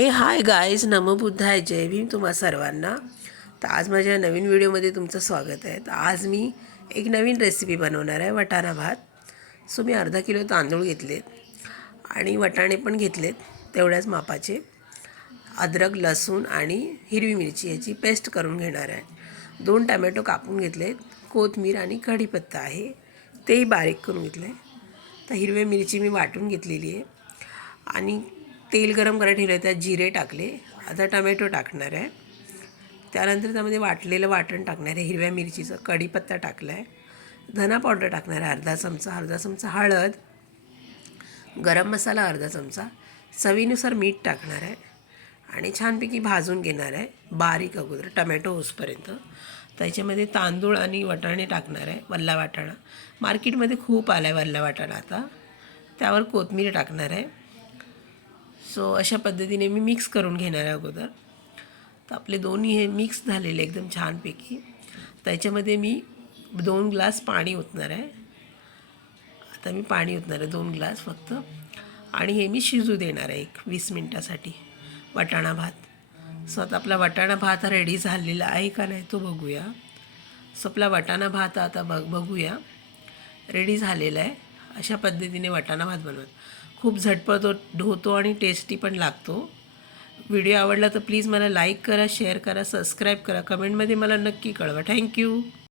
ए hi guys नमबुद्ध आहे जय भीम तुम्हा सर्वांना. तर आज माझ्या नवीन व्हिडिओमध्ये तुमचं स्वागत आहे. तर आज मी एक नवीन रेसिपी बनवणार आहे वटाणा भात. सो मी अर्धा किलो तांदूळ घेतलेत आणि वटाणे पण घेतलेत तेवढ्याच मापाचे. अद्रक लसूण आणि हिरवी मिरची याची पेस्ट करून घेणार आहे. दोन टमॅटो कापून घेतलेत. कोथमीर आणि कढीपत्ता आहे तेही बारीक करून घेतलं आहे तर हिरव्या मिरची मी वाटून घेतलेली आहे. आणि तेल गरम करायला ठेवलं त्यात जिरे टाकले. आता टमॅटो टाकणार आहे. त्यानंतर त्यामध्ये वाटलेलं वाटण टाकणार आहे हिरव्या मिरचीचं कढीपत्ता टाकला आहे धना पावडर टाकणार आहे अर्धा चमचा अर्धा चमचा हळद. गरम मसाला अर्धा चमचा. चवीनुसार मीठ टाकणार आहे. आणि छानपैकी भाजून घेणार आहे बारीक अगोदर टमॅटो होसपर्यंत. त्याच्यामध्ये तांदूळ आणि वटाणे टाकणार आहे वल्ला वाटाणा. मार्केटमध्ये खूप आला आहे वल्ला वाटाणा आता. त्यावर कोथमीर टाकणार आहे. सो अशा पद्धतीने मी मिक्स करून घेणार आहे अगोदर. तर आपले दोन्ही हे मिक्स झालेले एकदम छानपैकी. त्याच्यामध्ये मी दोन ग्लास पाणी ओतणार आहे. आता मी पाणी ओतणार आहे दोन ग्लास फक्त. आणि हे मी शिजू देणार आहे एक वीस मिनटासाठी. वाटाणा भात. सो आता आपला वाटाणा भात रेडी झालेला आहे का नाही तो बघूया. सो आपला वाटाणा भात आता बघ बघूया. रेडी झालेला आहे. अशा पद्धतीने वाटाणा भात बनवत. खूप झटपट होत- होतो आणि टेस्टी पण लागतो. व्हिडिओ आवडला तर प्लीज मला लाईक करा शेअर करा सबस्क्राईब करा. कमेंटमध्ये मला नक्की कळवा. थँक्यू